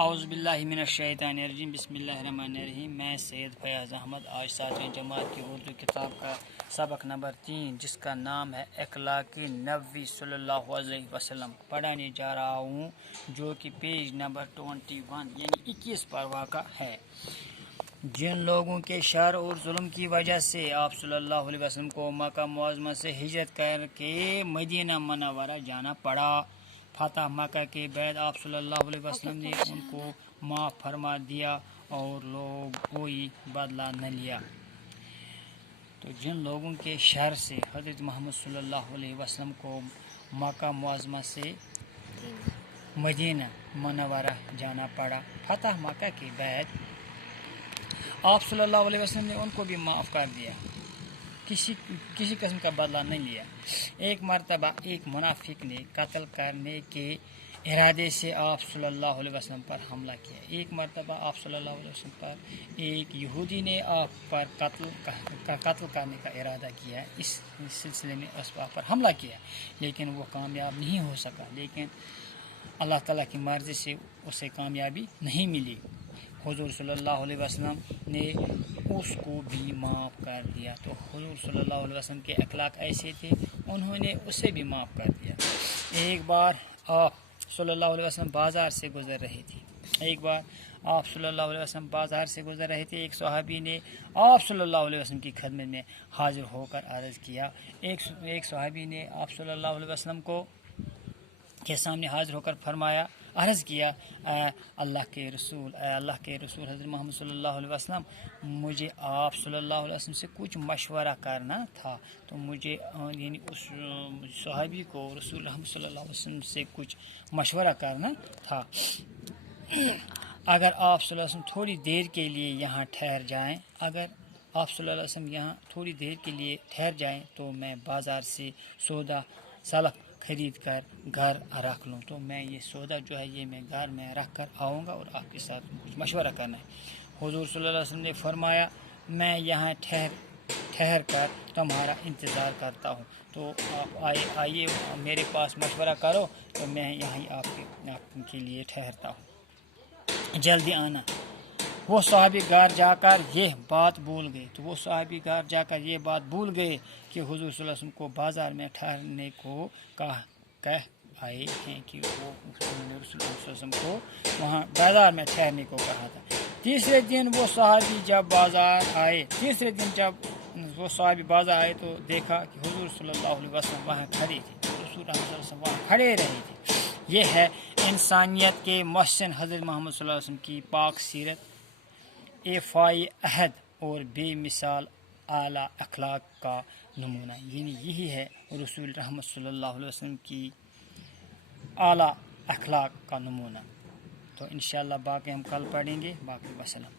اعوذ باللہ من الشیطان الرجیم بسم اللہ الرحمن الرحیم۔ میں سید فیاض احمد آج 7ویں جماعت کی اردو کتاب کا سبق نمبر 3 جس کا نام ہے اخلاق نبوی صلی اللہ علیہ وسلم پڑھانے جا رہا ہوں، جو کہ پیج نمبر 21 یعنی 21 پر واقع ہے۔ جن لوگوں کے شر اور ظلم کی وجہ سے آپ صلی اللہ علیہ وسلم کو مکہ معظمہ سے ہجرت کر کے مدینہ منورہ جانا پڑا، فتح مکہ کے بعد آپ صلی اللہ علیہ وسلم نے ان کو معاف فرما دیا اور لوگ کوئی بدلہ نہ لیا۔ تو جن لوگوں کے شر سے حضرت محمد صلی اللہ علیہ وسلم کو مکہ معظمہ سے مدینہ منورہ جانا پڑا، فتح مکہ کے بعد آپ صلی اللہ علیہ وسلم نے ان کو بھی معاف کر دیا، کسی قسم کا بدلہ نہیں لیا۔ ایک مرتبہ ایک منافق نے قتل کرنے کے ارادے سے آپ صلی اللہ علیہ وسلم پر حملہ کیا۔ ایک مرتبہ آپ صلی اللہ علیہ وسلم پر ایک یہودی نے آپ پر قتل کرنے کا ارادہ کیا، اس سلسلے میں اس پر حملہ کیا، لیکن وہ کامیاب نہیں ہو سکا، لیکن اللہ تعالیٰ کی مرضی سے اسے کامیابی نہیں ملی۔ حضور صلی اللہ علیہ وسلم نے اس کو بھی معاف کر دیا۔ تو حضور صلی اللہ علیہ وسلم کے اخلاق ایسے تھے، انہوں نے اسے بھی معاف کر دیا۔ ایک بار آپ صلی اللہ علیہ وسلم بازار سے گزر رہے تھے، ایک صحابی نے آپ صلی اللہ علیہ وسلم کی خدمت میں حاضر ہو کر عرض کیا۔ ایک صحابی نے آپ صلی اللہ علیہ وسلم کے سامنے حاضر ہو کر عرض کیا، اے اللہ کے رسول حضرت محمد صلی اللہ علیہ وسلم، مجھے آپ صلی اللہ علیہ وسلم سے کچھ مشورہ کرنا تھا۔ تو مجھے یعنی اس صحابی کو رسول رحمت صلی اللہ علیہ وسلم سے کچھ مشورہ کرنا تھا۔ اگر آپ صلی اللہ علیہ وسلم تھوڑی دیر کے لیے یہاں ٹھہر جائیں تو میں بازار سے سودا سلف خرید کر گھر رکھ لوں۔ تو میں یہ سودا جو ہے یہ میں گھر میں رکھ کر آؤں گا اور آپ کے ساتھ کچھ مشورہ کرنا ہے۔ حضور صلی اللہ علیہ وسلم نے فرمایا، میں یہاں ٹھہر کر تمہارا انتظار کرتا ہوں، تو آپ آئیے میرے پاس مشورہ کرو، تو میں یہیں آپ کے لیے ٹھہرتا ہوں، جلدی آنا۔ وہ صحابی گھر جا کر یہ بات بھول گئے کہ حضور صلی اللہ علیہ وسلم کو بازار میں ٹھہرنے کو کہہ آئے ہیں کہ وہ رسول اللہ صلی اللہ علیہ وسلم کو وہاں بازار میں ٹھہرنے کو کہا تھا۔ تیسرے دن وہ صحابی جب بازار آئے تو دیکھا کہ حضور صلی اللہ علیہ وسلم وہاں کھڑے تھے، رسول اللہ صلی اللہ علیہ وسلم وہاں کھڑے رہے تھے۔ یہ ہے انسانیت کے محسن حضرت محمد صلی اللہ علیہ وسلم کی پاک سیرت، ایفائے عہد اور بے مثال اعلیٰ اخلاق کا نمونہ، یعنی یہی ہے رسول رحمت صلی اللہ علیہ وسلم کی اعلیٰ اخلاق کا نمونہ۔ تو انشاءاللہ باقی ہم کل پڑھیں گے، باقی وسلام۔